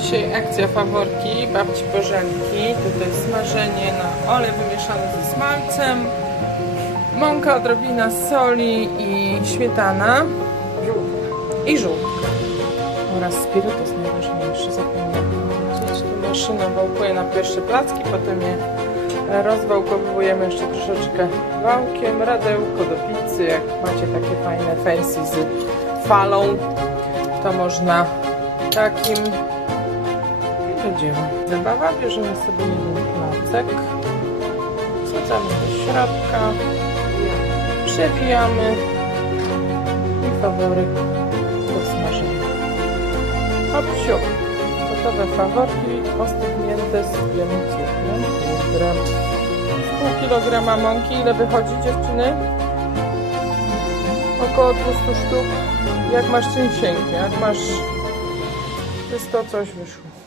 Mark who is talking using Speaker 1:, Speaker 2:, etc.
Speaker 1: Dzisiaj akcja faworki babci Bożenki. Tutaj smażenie na olej wymieszany ze smalcem. Mąka, odrobina soli i śmietana. I żółtka. Oraz spirytus najważniejszy. Zapomniałam. Tu maszyna wałkuje na pierwsze placki, potem je rozwałkowujemy jeszcze troszeczkę wałkiem. Radełko do pizzy. Jak macie takie fajne fancy z falą, to można takim dzieła. Zabawa, bierzemy sobie jeden placek, wsadzamy do środka, przewijamy i faworek do smażenia. Hop, siup. Gotowe faworki ostygnięte z tym cukrem. Z pół kilograma mąki, ile wychodzi dziewczyny? Około 200 sztuk. Jak masz sięgnie, jak masz 100 coś wyszło.